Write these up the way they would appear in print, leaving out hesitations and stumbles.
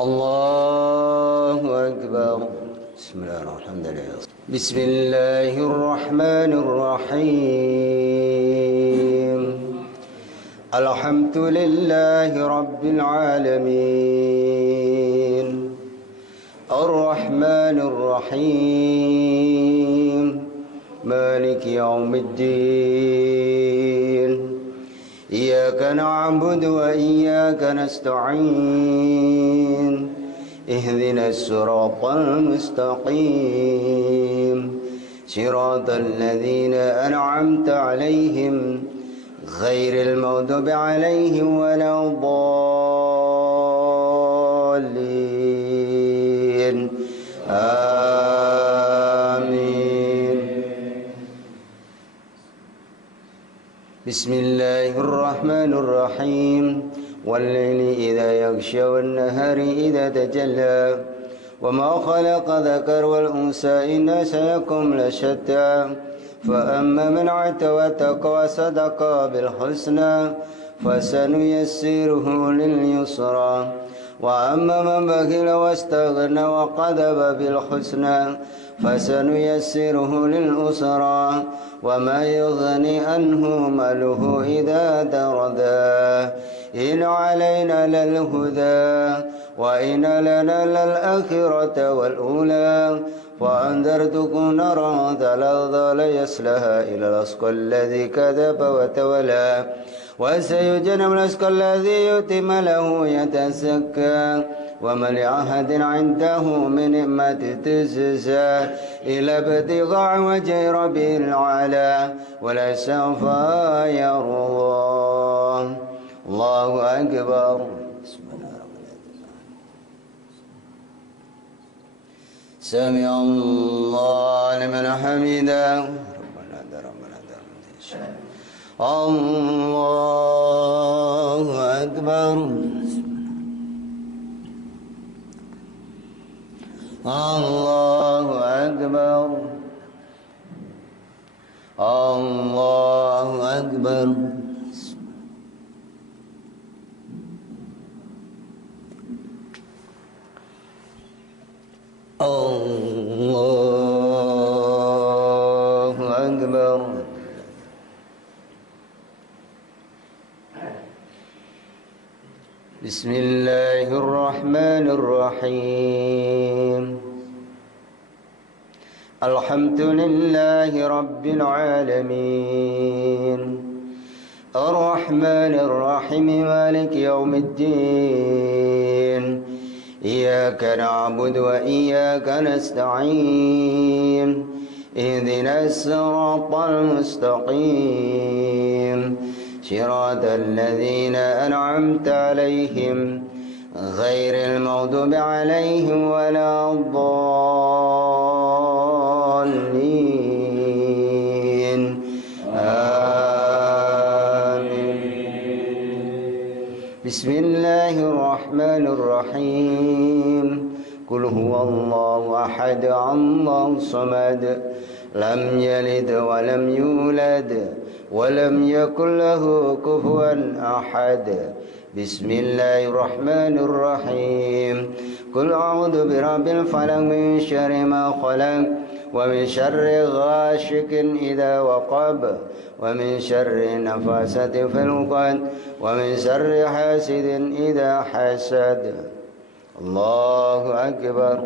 الله أكبر. بسم الله الرحمن الرحيم. بسم الله الرحمن الرحيم. الحمد لله رب العالمين الرحمن الرحيم مالك يوم الدين. إياك نعبد وإياك نستعين. اهدنا الصراط المستقيم صراط الذين أنعمت عليهم غير المغضوب عليهم ولا الضالين. آمين. بسم الله الرحمن الرحيم. والليل إذا يغشى والنهار إذا تجلى وما خلق ذكر والأنثى إن سعيكم لشتى فأما من أعطى واتقى وصدق بالحسنى فسنيسره لليسرى وأما من بخل واستغنى وكذب بالحسنى فسنيسره للأسرى وما يغني عنه ماله إذا تردى إن علينا للهدى وإن لنا للآخرة والأولى فأنذرتكم نارا تلظى ليصلها إلى الأشقى الذي كذب وتولى وسيجنب الأشقى الذي يؤتي ماله يتزكى وما لأحد عنده من نعمة تجزى إلا ابتغاء وجه ربه الأعلى ولسوف يرضى. الله أكبر. سمع الله لمن حمده. ربنا الله أكبر. الله أكبر. الله أكبر. الله أكبر. بسم الله الرحمن الرحيم. الحمد لله رب العالمين الرحمن الرحيم مالك يوم الدين. إياك نعبد وإياك نستعين. اهدنا الصراط المستقيم صراط الذين أنعمت عليهم غير المغضوب عليهم ولا الضالين. آمين. بسم الله الرحمن الرحيم. قل هو الله أحد الله الصمد لم يلد ولم يولد ولم يكن له كفوا أحد. بسم الله الرحمن الرحيم. قل أعوذ برب الفلق من شر ما خلق ومن شر غاشق إذا وقب ومن شر النفاثات في العقد ومن شر حاسد إذا حسد. الله أكبر.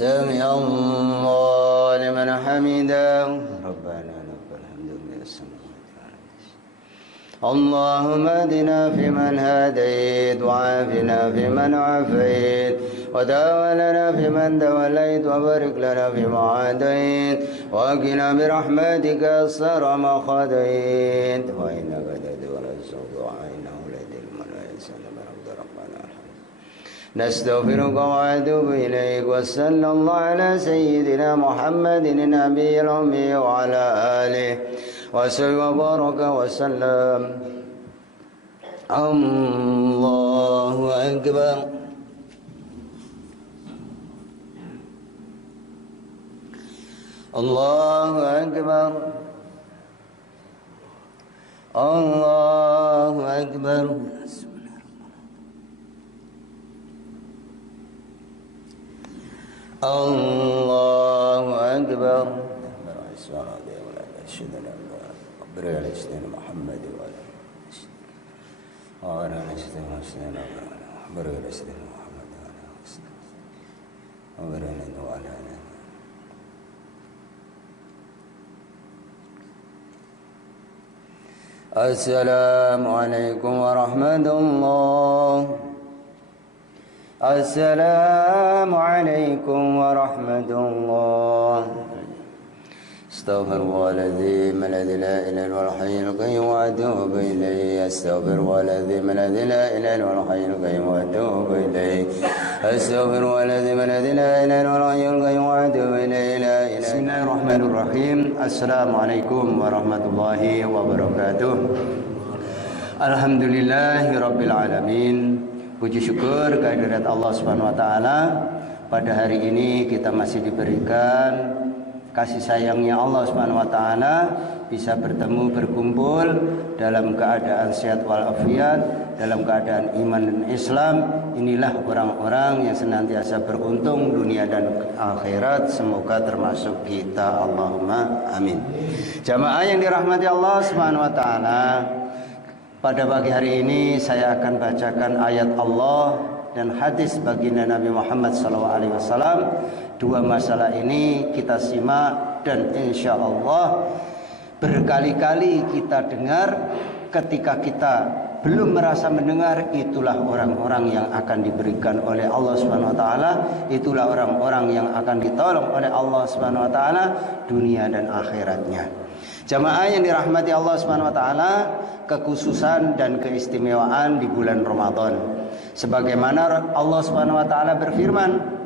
سمع الله لمن حمده. ربنا لك الحمد لله. اللهم اهدنا فيمن هديت وعافنا فيمن عافيت وتولنا فيمن توليت وبارك لنا فيما أعطيت وقنا برحمتك شر ما قضيت وإنك تقضي ولا تقضى إنه لا يذل من يشاء ربنا نستغفرك ونتوب إليك وصلى الله على سيدنا محمد النبي الأمي وعلى آله وصحبه وبارك وسلم. الله أكبر. الله أكبر. Allahu Akbar. Allahu Akbar. Assalamualaikum warahmatullahi. Assalamualaikum warahmatullahi. Astaghfirullahaladzim alladzi la ilaha illal hayyul qayyum wa atubu ilayhi. Astaghfirullahaladzim alladzi la ilaha illal hayyul qayyum wa atubu ilayhi. Astaghfirullahaladzim alladzi la ilaha illal hayyul qayyum wa atubu ilayhi. Bismillahirrahmanirrahim. Assalamualaikum warahmatullahi wabarakatuh. Alhamdulillahirabbil alamin. Puji syukur kehadirat Allah Subhanahu wa taala. Pada hari ini kita masih diberikan kasih sayangnya Allah Subhanahu wa taala bisa bertemu berkumpul dalam keadaan sehat walafiat, dalam keadaan iman dan Islam. Inilah orang-orang yang senantiasa beruntung dunia dan akhirat. Semoga termasuk kita, Allahumma amin. Jamaah yang dirahmati Allah Subhanahu wa taala, pada pagi hari ini saya akan bacakan ayat Allah dan hadis baginda Nabi Muhammad SAW. Dua masalah ini kita simak dan insya Allah berkali-kali kita dengar. Ketika kita belum merasa mendengar, itulah orang-orang yang akan diberikan oleh Allah Subhanahu wa taala, itulah orang-orang yang akan ditolong oleh Allah Subhanahu wa taala dunia dan akhiratnya. Jamaah yang dirahmati Allah Subhanahu wa taala, kekhususan dan keistimewaan di bulan Ramadan. Sebagaimana Allah Subhanahu wa taala berfirman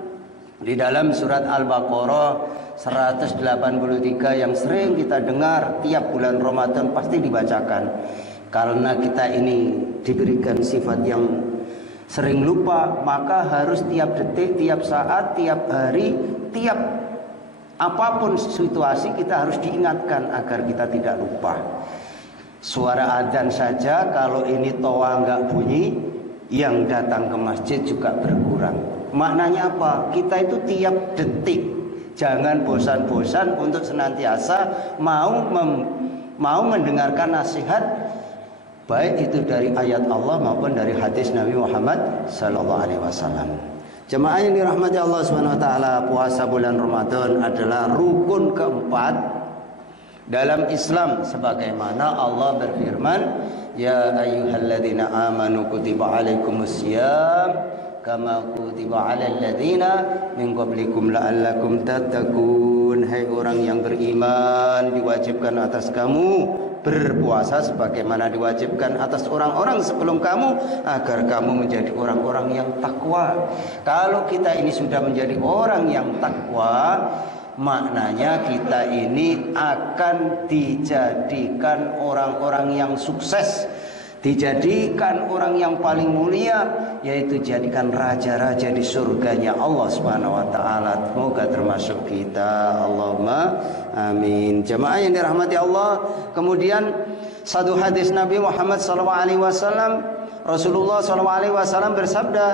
di dalam surat Al-Baqarah 183 yang sering kita dengar tiap bulan Ramadan pasti dibacakan. Karena kita ini diberikan sifat yang sering lupa, maka harus tiap detik, tiap saat, tiap hari, tiap apapun situasi kita harus diingatkan agar kita tidak lupa. Suara adzan saja kalau ini toa nggak bunyi, yang datang ke masjid juga berkurang. Maknanya apa? Kita itu tiap detik jangan bosan-bosan untuk senantiasa mau mendengarkan nasihat, baik itu dari ayat Allah maupun dari hadis Nabi Muhammad SAW. Jemaah yang dirahmati Allah Subhanahu wa taala, puasa bulan Ramadan adalah rukun keempat dalam Islam, sebagaimana Allah berfirman, ya ayyuhalladzina amanu kutiba alaikumusiyam kama kutiba alal ladzina min qablikum la'allakum tattaqun. Hai orang yang beriman, diwajibkan atas kamu berpuasa sebagaimana diwajibkan atas orang-orang sebelum kamu, agar kamu menjadi orang-orang yang takwa. Kalau kita ini sudah menjadi orang yang takwa, maknanya kita ini akan dijadikan orang-orang yang sukses, dijadikan orang yang paling mulia, yaitu jadikan raja-raja di surganya Allah Subhanahu wa taala. Semoga termasuk kita, Allahumma amin. Jemaah yang dirahmati Allah, kemudian satu hadis Nabi Muhammad SAW, Rasulullah SAW bersabda,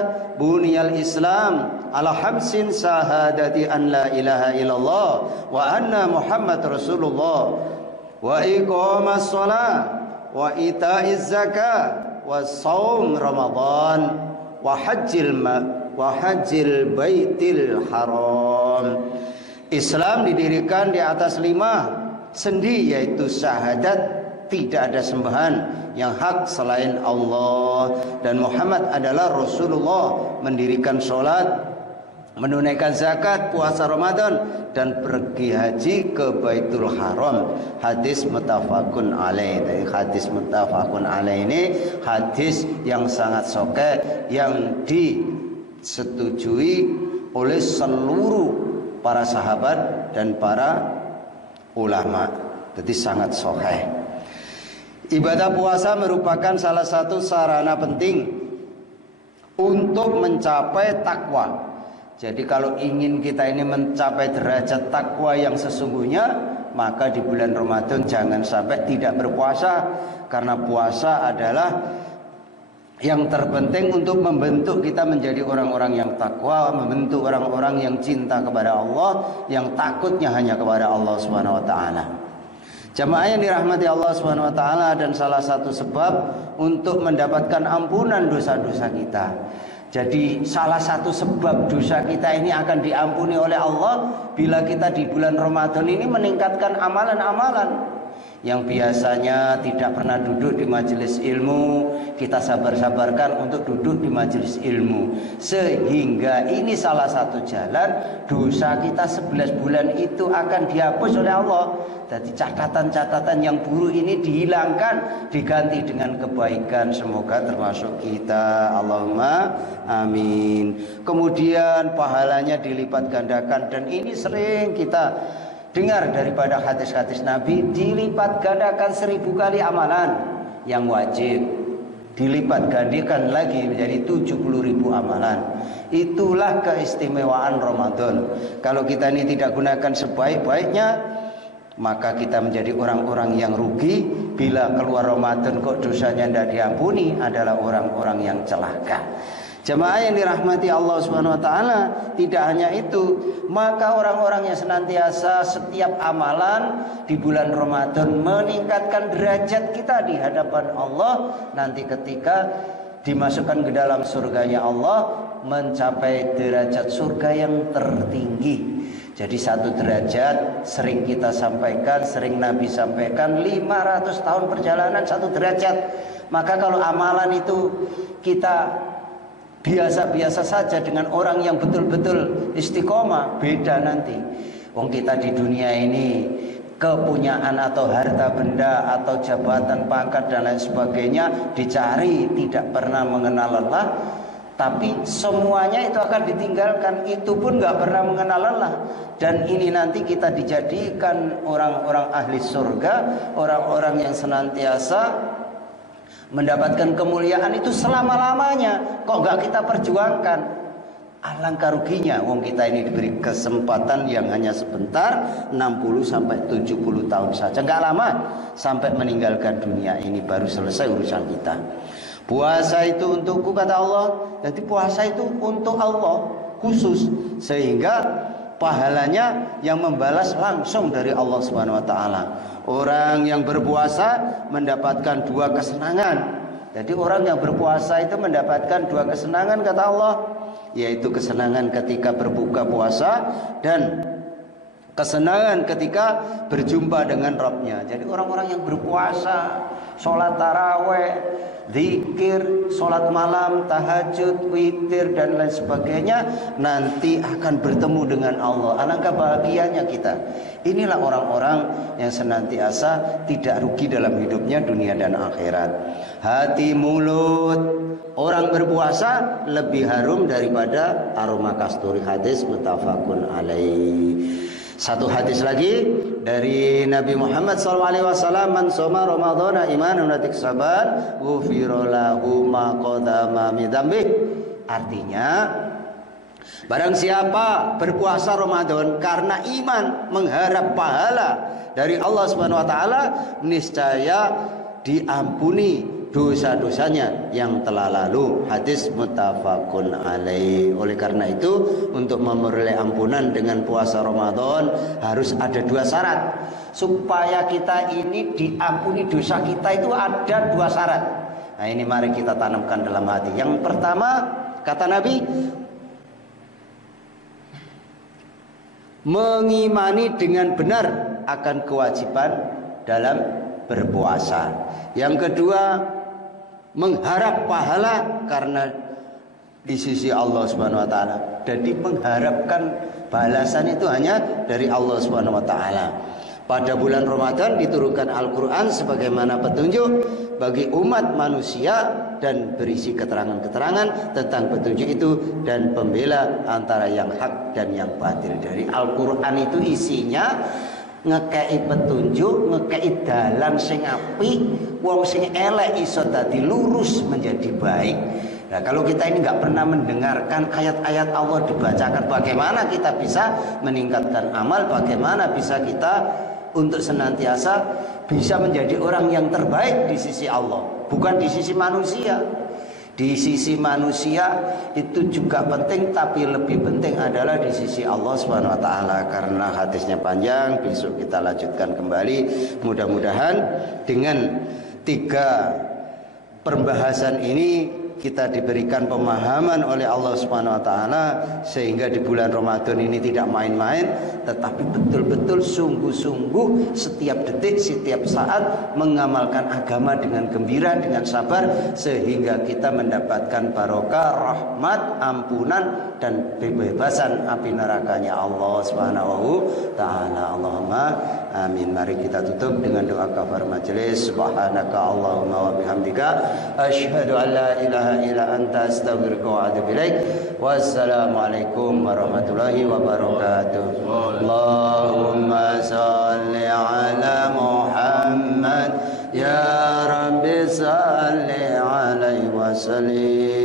buniyal Islam ala hamsin sahadati an la ilaha illallah wa anna Muhammad Rasulullah wa iqamas shalah wa ita'iz zakah wa shaum Ramadan wa hajjil baitil haram. Islam didirikan di atas 5 sendi, yaitu syahadat tidak ada sembahan yang hak selain Allah dan Muhammad adalah Rasulullah, mendirikan sholat, menunaikan zakat, puasa Ramadan, dan pergi haji ke Baitul Haram. Hadis muttafaqun alaih. Hadis muttafaqun alaih ini hadis yang sangat sahih, yang disetujui oleh seluruh para sahabat dan para ulama. Jadi sangat sahih. Ibadah puasa merupakan salah satu sarana penting untuk mencapai takwa. Jadi kalau ingin kita ini mencapai derajat takwa yang sesungguhnya, maka di bulan Ramadan jangan sampai tidak berpuasa, karena puasa adalah yang terpenting untuk membentuk kita menjadi orang-orang yang takwa, membentuk orang-orang yang cinta kepada Allah, yang takutnya hanya kepada Allah Subhanahu wa taala. Jamaah yang dirahmati Allah Subhanahu wa taala, dan salah satu sebab untuk mendapatkan ampunan dosa-dosa kita. Jadi salah satu sebab dosa kita ini akan diampuni oleh Allah bila kita di bulan Ramadan ini meningkatkan amalan-amalan. Yang biasanya tidak pernah duduk di majelis ilmu, kita sabar-sabarkan untuk duduk di majelis ilmu, sehingga ini salah satu jalan dosa kita 11 bulan itu akan dihapus oleh Allah. Jadi catatan-catatan yang buruk ini dihilangkan, diganti dengan kebaikan. Semoga termasuk kita, Allahumma amin. Kemudian pahalanya dilipat gandakan, dan ini sering kita dengar daripada hadis-hadis Nabi, dilipat gandakan 1000 kali amalan yang wajib, dilipat gandakan lagi menjadi 70.000 amalan. Itulah keistimewaan Ramadan. Kalau kita ini tidak gunakan sebaik-baiknya, maka kita menjadi orang-orang yang rugi. Bila keluar Ramadan kok dosanya tidak diampuni, adalah orang-orang yang celaka. Jemaah yang dirahmati Allah Subhanahu wa taala, tidak hanya itu, maka orang-orang yang senantiasa setiap amalan di bulan Ramadan meningkatkan derajat kita di hadapan Allah, nanti ketika dimasukkan ke dalam surganya Allah, mencapai derajat surga yang tertinggi. Jadi satu derajat, sering kita sampaikan, sering Nabi sampaikan, 500 tahun perjalanan satu derajat. Maka kalau amalan itu kita biasa-biasa saja dengan orang yang betul-betul istiqomah, beda nanti. Wong kita di dunia ini kepunyaan atau harta benda atau jabatan, pangkat dan lain sebagainya dicari, tidak pernah mengenal lelah. Tapi semuanya itu akan ditinggalkan, itu pun gak pernah mengenal lelah. Dan ini nanti kita dijadikan orang-orang ahli surga, orang-orang yang senantiasa mendapatkan kemuliaan itu selama-lamanya. Kok gak kita perjuangkan? Alangkah ruginya wong kita ini diberi kesempatan yang hanya sebentar, 60 sampai 70 tahun saja, gak lama sampai meninggalkan dunia ini baru selesai urusan kita. Puasa itu untukku, kata Allah. Jadi puasa itu untuk Allah khusus, sehingga pahalanya yang membalas langsung dari Allah Subhanahu wa taala. Orang yang berpuasa mendapatkan 2 kesenangan. Jadi orang yang berpuasa itu mendapatkan 2 kesenangan, kata Allah, yaitu kesenangan ketika berbuka puasa dan kesenangan ketika berjumpa dengan Rabbnya. Jadi orang-orang yang berpuasa, sholat taraweh, zikir, sholat malam, tahajud, witir dan lain sebagainya, nanti akan bertemu dengan Allah. Alangkah bahagianya kita. Inilah orang-orang yang senantiasa tidak rugi dalam hidupnya dunia dan akhirat. Hati mulut orang berpuasa lebih harum daripada aroma kasturi. Hadis muttafaqun alaih. Satu hadis lagi dari Nabi Muhammad SAW, man shoma ramadhana imanan wa ihtisaban ghufira lahu ma qadama min dzambi. Artinya, barang siapa berpuasa Ramadan karena iman, mengharap pahala dari Allah Subhanahu wa taala, niscaya diampuni dosa-dosanya yang telah lalu. Hadis muttafaqun alaih. Oleh karena itu, untuk memperoleh ampunan dengan puasa Ramadan harus ada 2 syarat. Supaya kita ini diampuni dosa kita itu ada 2 syarat. Nah, ini mari kita tanamkan dalam hati. Yang pertama, kata Nabi, mengimani dengan benar akan kewajiban dalam berpuasa. Yang kedua, mengharap pahala karena di sisi Allah Subhanahu wa taala. Jadi mengharapkan balasan itu hanya dari Allah Subhanahu wa taala. Pada bulan Ramadan diturunkan Al-Qur'an sebagaimana petunjuk bagi umat manusia dan berisi keterangan-keterangan tentang petunjuk itu dan pembela antara yang hak dan yang batil. Dari Al-Qur'an itu isinya ngekei petunjuk, ngekei dalan sing apik, wong sing elek iso dadi lurus menjadi baik. Nah, kalau kita ini nggak pernah mendengarkan ayat-ayat Allah dibacakan, bagaimana kita bisa meningkatkan amal? Bagaimana bisa kita untuk senantiasa bisa menjadi orang yang terbaik di sisi Allah, bukan di sisi manusia. Di sisi manusia itu juga penting, tapi lebih penting adalah di sisi Allah Subhanahu wa taala. Karena hadisnya panjang, besok kita lanjutkan kembali. Mudah-mudahan dengan 3 pembahasan ini kita diberikan pemahaman oleh Allah Subhanahu wa taala, sehingga di bulan Ramadan ini tidak main-main, tetapi betul-betul sungguh-sungguh setiap detik, setiap saat mengamalkan agama dengan gembira, dengan sabar, sehingga kita mendapatkan barokah, rahmat, ampunan dan kebebasan api nerakanya Allah Subhanahu taala. Allahumma amin. Mari kita tutup dengan doa kafar majelis. Subhanaka Allahumma wa bihamdika asyhadu an la ilaha illa anta astaghfiruka wa atubu ilaik. Wassalamualaikum warahmatullahi wabarakatuh. Allahumma shalli ala Muhammad ya rabbi salli alaihi wasallim.